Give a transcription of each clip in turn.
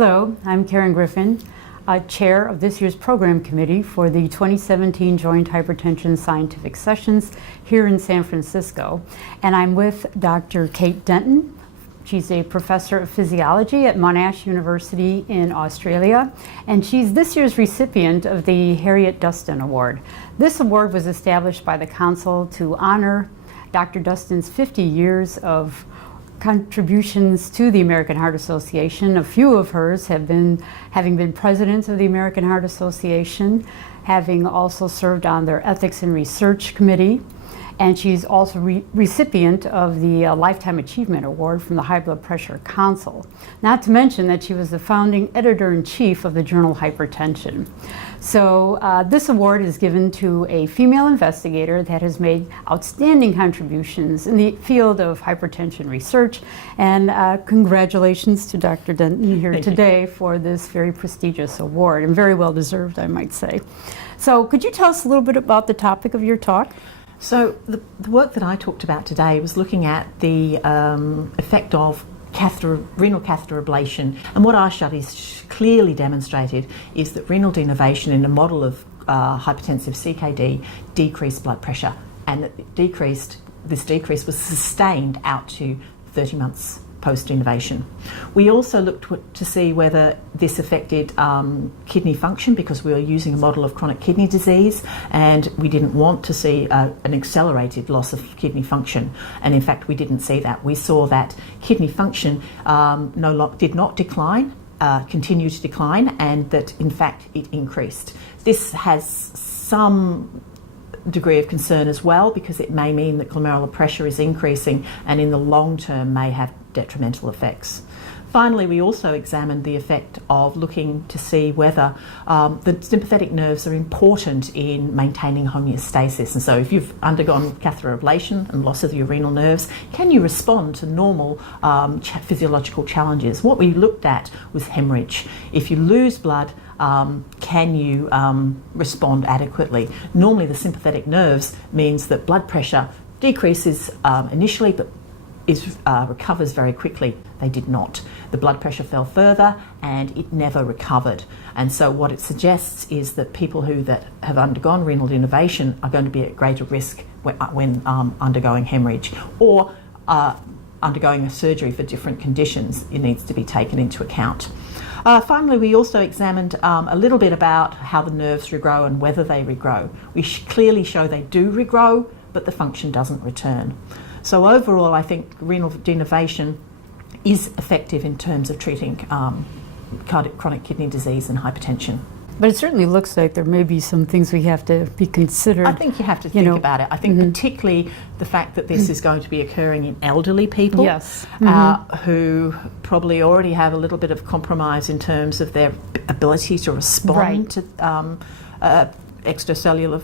Hello, I'm Karen Griffin, Chair of this year's Program Committee for the 2017 Joint Hypertension Scientific Sessions here in San Francisco. And I'm with Dr. Kate Denton. She's a professor of physiology at Monash University in Australia, and she's this year's recipient of the Harriet Dustan Award. This award was established by the Council to honor Dr. Dustin's 50 years of contributions to the American Heart Association. A few of hers have been having been president of the American Heart Association, having also served on their Ethics and Research Committee, and she's also recipient of the Lifetime Achievement Award from the High Blood Pressure Council. Not to mention that she was the founding editor-in-chief of the journal Hypertension. So this award is given to a female investigator that has made outstanding contributions in the field of hypertension research. And congratulations to Dr. Denton here today for this very prestigious award, and very well deserved, I might say. So could you tell us a little bit about the topic of your talk? So the work that I talked about today was looking at the effect of renal catheter ablation, and what our studies clearly demonstrated is that renal denervation in a model of hypertensive CKD decreased blood pressure, and that this decrease was sustained out to 30 months post-denervation. We also looked to see whether this affected kidney function, because we were using a model of chronic kidney disease and we didn't want to see an accelerated loss of kidney function, and in fact we didn't see that. We saw that kidney function did not decline, continued to decline, and that in fact it increased. This has some degree of concern as well, because it may mean that glomerular pressure is increasing and in the long term may have detrimental effects. Finally, we also examined the effect of looking to see whether the sympathetic nerves are important in maintaining homeostasis. And so if you've undergone catheter ablation and loss of your renal nerves, can you respond to normal physiological challenges? What we looked at was hemorrhage. If you lose blood, can you respond adequately? Normally the sympathetic nerves means that blood pressure decreases initially, but recovers very quickly. They did not. The blood pressure fell further and it never recovered. And so what it suggests is that people that have undergone renal denervation are going to be at greater risk when undergoing hemorrhage, or undergoing a surgery for different conditions. It needs to be taken into account. Finally, we also examined a little bit about how the nerves regrow and whether they regrow. We clearly show they do regrow, but the function doesn't return. So overall, I think renal denervation is effective in terms of treating chronic kidney disease and hypertension. But it certainly looks like there may be some things we have to be considered. I think you have to think about it. I think particularly the fact that this is going to be occurring in elderly people, yes, who probably already have a little bit of compromise in terms of their ability to respond to extracellular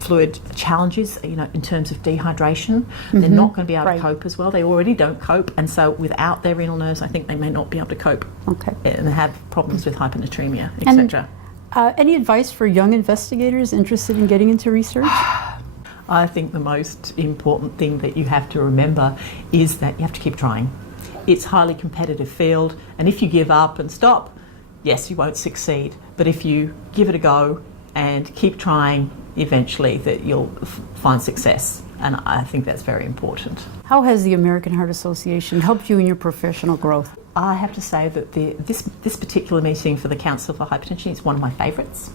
fluid challenges, in terms of dehydration. They're not going to be able to cope as well. They already don't cope, and so without their renal nerves, I think they may not be able to cope and have problems with hypernatremia, etc. Any advice for young investigators interested in getting into research? I think the most important thing that you have to remember is that you have to keep trying. It's a highly competitive field, and if you give up and stop, yes, you won't succeed. But if you give it a go and keep trying, eventually that you'll find success, and I think that's very important. How has the American Heart Association helped you in your professional growth? I have to say that this particular meeting for the Council for Hypertension is one of my favourites.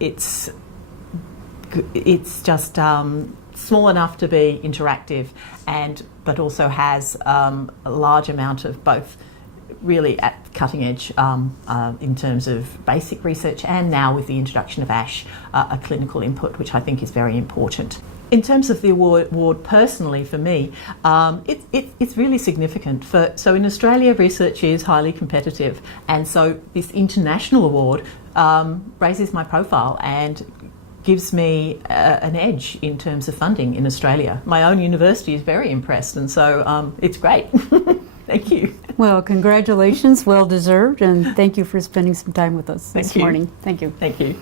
It's just small enough to be interactive, but also has a large amount of both really at cutting edge in terms of basic research, and now with the introduction of ASH, a clinical input, which I think is very important. In terms of the award personally for me, it's really significant. So in Australia, research is highly competitive, and so this international award raises my profile and gives me an edge in terms of funding in Australia. My own university is very impressed, and so it's great. Thank you. Well, congratulations, well deserved, and thank you for spending some time with us this morning. Thank you. Thank you.